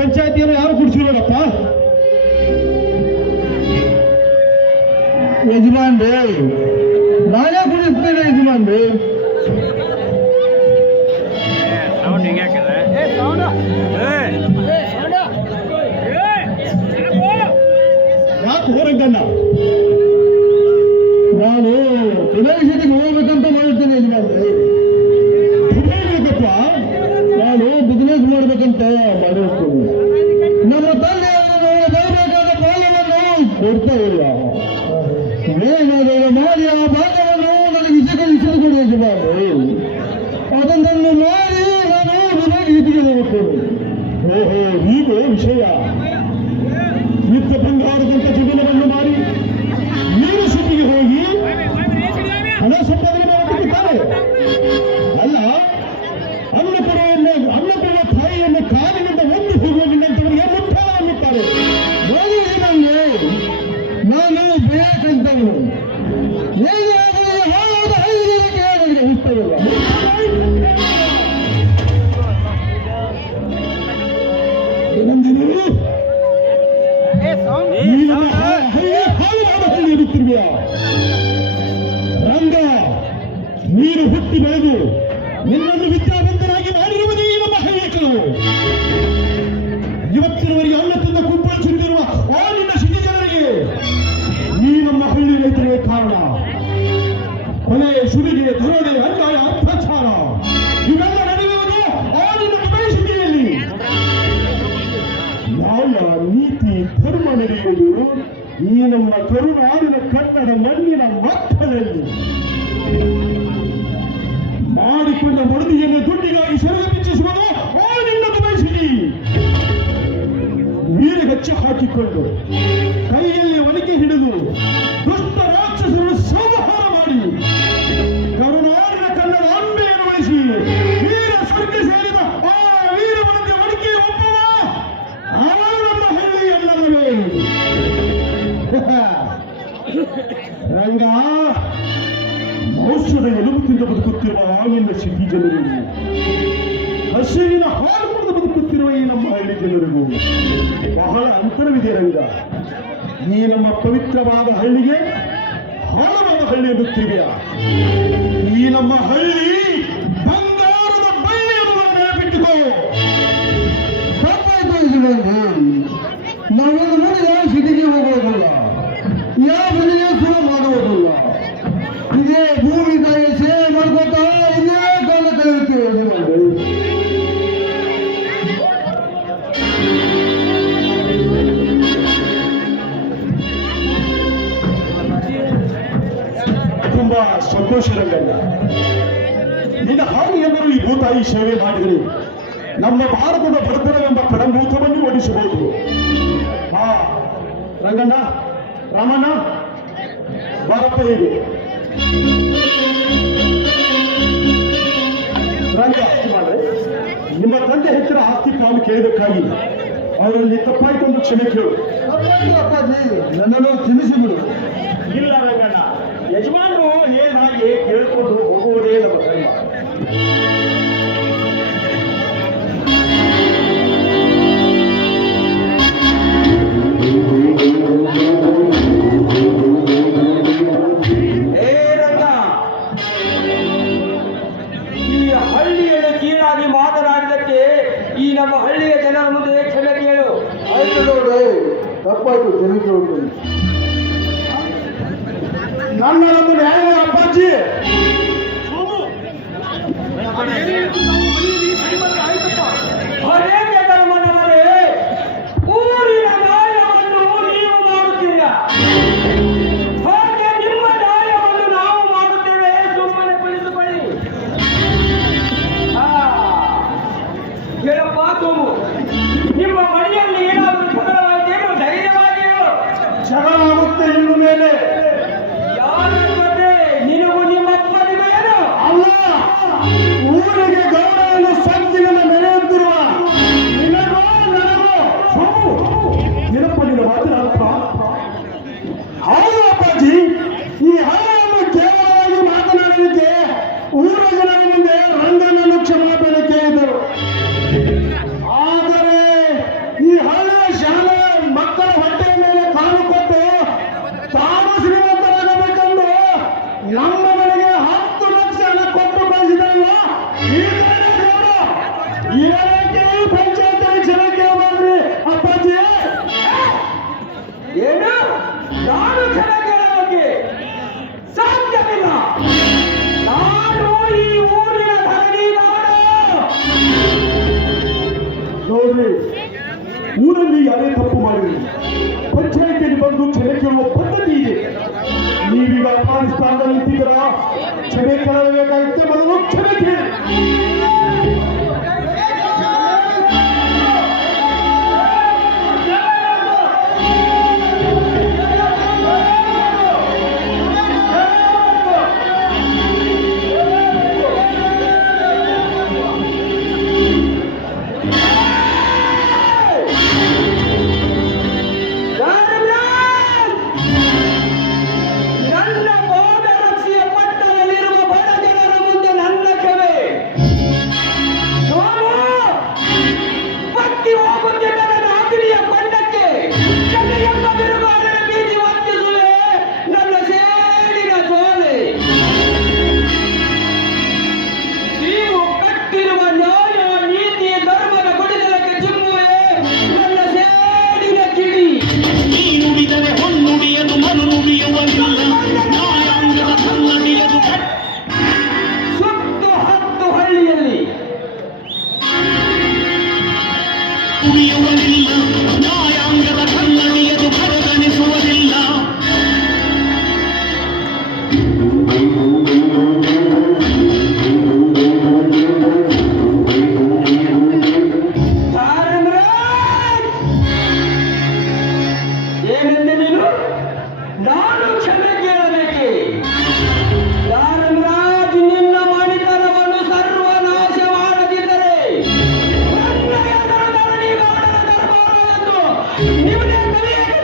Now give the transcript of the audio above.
ಪಂಚಾಯತಿಯನ್ನು ಯಾರು ಕುಡಿಸಿರೋಡಪ್ಪ? ಯಜಮಾನ್ರೆ, ನಾನೇ ಕುಡಿಸ್ತೇನೆ ಯಜಮಾನ್ರೆ. ಯಾಕೆ ಹೋರಂಗಣ್ಣ? ನಾನು ಯುನಿವರ್ಸಿಟಿಗೆ ಹೋಗ್ಬೇಕಂತ ಮಾಡಿರ್ತೇನೆ ಯಜಮಾನ್ರೆ. ಹೋಗ್ಬೇಕಪ್ಪ? ನಾನು ಬಿಸ್ನೆಸ್ ಮಾಡ್ಬೇಕಂತ ಮಾಡಿರ್ತೇನೆ. ನಮ್ಮ ತಂದೆಯನ್ನು ಬರಬೇಕಾದ ಬಾಲ್ಯವನ್ನು ಕೊಡ್ತಾ ಇಲ್ಲ. ಏನಾದರೂ ಮಾಡಿ ಆ ಭಾಗ್ಯವನ್ನು ನನಗೆ ಇಸಿದುಕೊಡು ಯಜಮಾನ್ರೆ. ಅದನ್ನು ಮಾಡಿ ನಾನು ನಿಮಗೆ ಇಟ್ಟಿಗೆ ಹೋಗ್ತೇನೆ. ಓಹೋ, ಹೀಗೆ ವಿಷಯ. ನಿತ್ಯ ಬಂಗಾರದಂತ ಜೀವನವನ್ನು ಮಾಡಿ ನೀರು ಸಿಟಿಗೆ ಹೋಗಿ ಹಣ ಸಂಪಾದನೆ ಮಾಡಬೇಕಿದ್ದಾರೆ. ಅಲ್ಲ, ಅನ್ನಪೂರ್ಣ ತಾಯಿಯನ್ನು ಕಾಲಿನಿಂದ ಒತ್ತಿ ಹೋಗುವ ನಿನ್ನಂತವರಿಗೆ ಮುಟ್ಟಾಳ ಅನ್ನುತ್ತಾರೆ. ನೋಡಿ ನನಗೆ, ನಾನು ಬೇಕಂತವನು. ಏನಾದರೂ ಹಾಳಾದ ಹೈದಕ್ಕೆ ನನಗೆ ಇಷ್ಟವಿಲ್ಲ. ಏನಂದಿರು? ಹಳ್ಳಿ ಇರುತ್ತಿರುವೆಯ ರಂಗ, ನೀನು ಹುಟ್ಟಿ ಬೆಳೆದು ನಿನ್ನನ್ನು ವಿದ್ಯಾವಂತನಾಗಿ ಮಾಡಿರುವುದೇ ನಮ್ಮ ಹಳ್ಳಿಗಳು. ಇವತ್ತಿನವರೆಗೆ ಅನ್ನ ತಿಂದ ಕುಪ್ಪಳಿಸುತ್ತಿರುವ ಆ ನಿನ್ನ ಸಿಟಿ ಜನರಿಗೆ ಈ ನಮ್ಮ ಹಳ್ಳಿ ರೈತರೇ ಕಾರಣ. ಕೊಲೆ, ಸುಲಿಗೆ, ದರೋಡೆ, ಅನ್ಯಾಯ, ಅತ್ಯಾಚಾರ ಇವೆಲ್ಲ ನಡೆಯುವುದು ಆ ನಿನ್ನ ಮೊಬೈಲ್ ಸಿಟಿಯಲ್ಲಿ. ನ್ಯಾಯ, ನೀತಿ, ಧರ್ಮ ನಡೆಯುವುದು ಈ ನಮ್ಮ ಕರುನಾಡಿನ ಕನ್ನಡ ಮಣ್ಣಿನ ಮಕ್ಕಳಲ್ಲಿ. ಮಾಡಿಕೊಂಡ ವರದಿಯನ್ನು ದುಡ್ಡಿಗಾಗಿ ಸೆರಗು ಬಿಚ್ಚಿಸುವುದು ಆ ನಿನ್ನ ಮೊಬೈಲ್ ಸಿಟಿ. ನೀರಿಗಚ್ಚ ಹಾಕಿಕೊಂಡು ಕೈಯಲ್ಲಿ ಒನಕೆ ಹಿಡಿದು ದುಷ್ಟ ರಾಕ್ಷಸರನ್ನು ಸಂಹಾರ ಮಾಡಿ ಕರುನಾಡಿನ ಕನ್ನಡ ಅಂಬೆಯನ್ನು ಉಳಿಸಿ ವೀರ ಸ್ವರ್ಗ ಸೇರಿದ ಆ ವೀರವನಂತೆ ಒನಕೆ ಒಬ್ಬವ ಆ ನಮ್ಮ ಹಳ್ಳಿಯಲ್ಲವೇ? ರಂಗ, ಔಷಧ ಎಲುಬು ತಿಂದ ಬದುಕುತ್ತಿರುವ ಆ ನಿನ್ನ ಸಿಟಿ ಜನರಿಗೂ, ಹಸಿವಿನ ಹಾಲು ಕುಡಿದು ಬದುಕುತ್ತಿರುವ ಈ ನಮ್ಮ ಹಳ್ಳಿ ಜನರಿಗೂ ಬಹಳ ಅಂತರವಿದೆ ರಂಗ. ಈ ನಮ್ಮ ಪವಿತ್ರವಾದ ಹಳ್ಳಿಗೆ ಹಾಳವಾದ ಹಳ್ಳಿ ಎನ್ನುತ್ತಿವೆಯ? ಈ ನಮ್ಮ ಹಳ್ಳಿ ಬಂಗಾರದ ಬಳ್ಳಿ ಎನ್ನುವುದನ್ನು ನೆನಪಿಟ್ಟುಕೋ. ತಪ್ಪಾಯ್ತು ಯಜಮಾನ್ರೆ. ನಾವಿನ್ನು ಮುಂದೆ ಯಾವ ಸಿಟಿಗೆ ಹೋಗೋದಿಲ್ಲ, ಯಾವ ಬಿಸಿನೆಸ್ ಮಾಡುವುದಿಲ್ಲ. ಇದೇ ಭೂಮಿ ತಾಯಿ ಸೇವೆ ಮಾಡ್ಕೊತಾ ಇದೇ ಕಾಲ ಕಳೆಯುತ್ತೇವೆ ಯಜಮಾನ್ರೆ. ತುಂಬಾ ಸಂತೋಷ ರಂಗಣ್ಣ. ನಿನ್ನ ಹಾನಿಯಲ್ಲರೂ ಈ ಭೂತಾಯಿ ಸೇವೆ ಮಾಡಿದರೆ ನಮ್ಮ ಭಾರತದ ಬಡತನವೆಂಬ ಕಡಂಭೂತವನ್ನು ಓಡಿಸಬಹುದು. ಹಾ ರಂಗಣ್ಣ, ರಾಮಣ್ಣ, ಬಾರಪ್ಪ ಹೇಗೆ ರಂಗ ಮಾಡ್ರೆ, ನಿಮ್ಮ ತಂದೆ ಹೆಚ್ಚಿನ ಆಸ್ತಿ ಪಾಲು ಕೇಳಿದಕ್ಕಾಗಿ ಅವರಲ್ಲಿ ತಪ್ಪಾಯ್ತು ಕ್ಷಮೆ ಕೇಳು. ತಪ್ಪಾಯ್ತು ಅಪ್ಪಾಜಿ, ನನ್ನನ್ನು ಕ್ಷಮಿಸಿಬಿಡು. ಇಲ್ಲ ರಂಗಣ್ಣ, ಯಜಮಾನರು ಹೇಳಿದ ಹಾಗೆ ಕೇಳಿಕೊಂಡು ಹೋಗುವುದೇ ನಮ್ಮ ಧರ್ಮ. ಈ ನಮ್ಮ ಹಳ್ಳಿಯ ಜನರ ಮುಂದೆ ಕ್ಷಮೆ ಕೇಳು. ಆಯ್ತು ನೋಡ್ರೆ, ತಪ್ಪಾಯ್ತು, ಕ್ಷಮಿಸಿಬಿಡು. ನನ್ನೊಂದು ನ್ಯಾಯ ಅಪ್ಪಾಜಿ. ಅನೇಕ ಧರ್ಮದವರೇ, ಊರಿನ ನ್ಯಾಯವನ್ನು ನೀವು ಮಾಡುತ್ತೀರ, ಹಾಗೆ ನಿಮ್ಮ ನ್ಯಾಯವನ್ನು ನಾವು ಮಾಡುತ್ತೇವೆ. ಸುಮ್ಮನೆ ಕುಳಿತುಕೊಳ್ಳಿ. ಕೇಳಪ್ಪ ಸೋಮು, ನಿಮ್ಮ ಮನೆಯಲ್ಲಿ ಏನಾದರೂ ಜಗಳವಾಯಿತೇನು? ಧೈರ್ಯವಾಗಿರು. ಜಗಳ ಆಗುತ್ತೆ ಇನ್ನು ಮೇಲೆ. ಯಾರ ಜೊತೆ? ನಿನಗೂ ನಿಮ್ಮ ಅಪ್ಪನಿಗೇನು? ಅಲ್ಲ, ಊರಿಗೆ ಗೌರವವನ್ನು ಸಂತಿಯನ್ನು ಮೆರೆಯುತ್ತಿರುವ ನಿನಗೋ ನನಗೋ ಸೋಮು, ಏನಪ್ಪ ನಿನ್ನ ಮಾತಿನ ಅರ್ಥ? ಹೌದು ಅಪ್ಪಾಜಿ, ಈ ಹಣವನ್ನು ಕೇವಲವಾಗಿ ಮಾತನಾಡಲಿಕ್ಕೆ ಊರ ಜನರ ಮುಂದೆ ರಂಗನನ್ನು ಕ್ಷಮಾಪಣೆ ಕೇಳಿದರು. ಆದರೆ ಈ ಧರ್ಮೇಗೌಡ, ಏನಕ್ಕೆ ಈ ಪಂಚಾಯತ್ ಕ್ಷಮೆ ಮಾಡ್ರಿ ಅಪ್ಪಾಜಿ? ಏನು? ನಾನು ಕ್ಷಮೆ ಕೇಳೋಕೆ ಸಾಧ್ಯವಿಲ್ಲ. ನಾನು ಈ ಊರಿನ ಧರಣಿಗೌಡ. ನೋಡ್ರಿ, ಊರಲ್ಲಿ ಯಾರೇ ತಪ್ಪು ಮಾಡಿರಿ ಪಂಚಾಯತಿಯಲ್ಲಿ ಬಂದು ಕ್ಷಮೆ ಕೇಳುವ ಪದ್ಧತಿ ಇದೆ. ನೀವೀಗ ಅಫ್ಘಾನಿಸ್ತಾನದಲ್ಲಿ ನಿಂತಿದ್ದೀರ, ಕ್ಷಮೆ ಕೇಳಬೇಕಾಗುತ್ತೆ, ಮೊದಲು ಕ್ಷಮೆ ಕೇಳಿ. ನನ್ನ ಪಾದರಕ್ಷೆಯ ಪಟ್ಟಣದಲ್ಲಿರುವ ಬಡ ಜನರ ಮುಂದೆ ನನ್ನ ಕ್ಷಮೆ. ನಾನು ಬತ್ತಿ ಹೋಗುತ್ತಿದ್ದ ನನ್ನ ಅಗ್ನಿಯ ಕೊಂಡಕ್ಕೆ ಕ್ಷಮೆ ಎಂಬ ಬಿರುಗಾಳಿನ ಬೀದಿ ವರ್ತಿಸುವೆ ನನ್ನ ಸೇಡಿನ ಜ್ವಾಲೆ. ನೀವು ಕಟ್ಟಿರುವ ನ್ಯಾಯ ನೀತಿ ಧರ್ಮದ ಗುಡಿಸಲಕ್ಕೆ ಚಿಮ್ಮುವೆ ನನ್ನ ಸೇಡಿನ ಕಿಡಿ. ನೀ ನುಡಿದರೆ ಹೊನ್ನುಡಿಯದು ಮನು ನುಡಿಯುವನಿಲ್ಲ, ನ್ಯಾಯಾಂಗದ ಕನ್ನಡಿಯದು ಸುತ್ತು ಹತ್ತು ಹಳ್ಳಿಯಲ್ಲಿ ಕುಡಿಯುವನಿಲ್ಲ, ನ್ಯಾಯಾಂಗದ ಕನ್ನಡಿಯದು ಕರಗಣಿಸುವುದಿಲ್ಲ. ಧರ್ಮರಾಜ್! ಏನೆಂದೆ ನೀನು? ನಾನು ಕ್ಷಮೆ ಕೇಳಬೇಕೆ? ಧರ್ಮರಾಜ್, ನಿನ್ನ ಮಣಿತನವನ್ನು ಸರ್ವನಾಶ ಮಾಡದಿದ್ದರೆ ನನ್ನ ಎದುರು ಧರಣಿಗೌಡನ ದರ್ಬಾರ ಎಂದು ನಿಮ್ಮದೇ ಕಲಿಯಬೇಕು.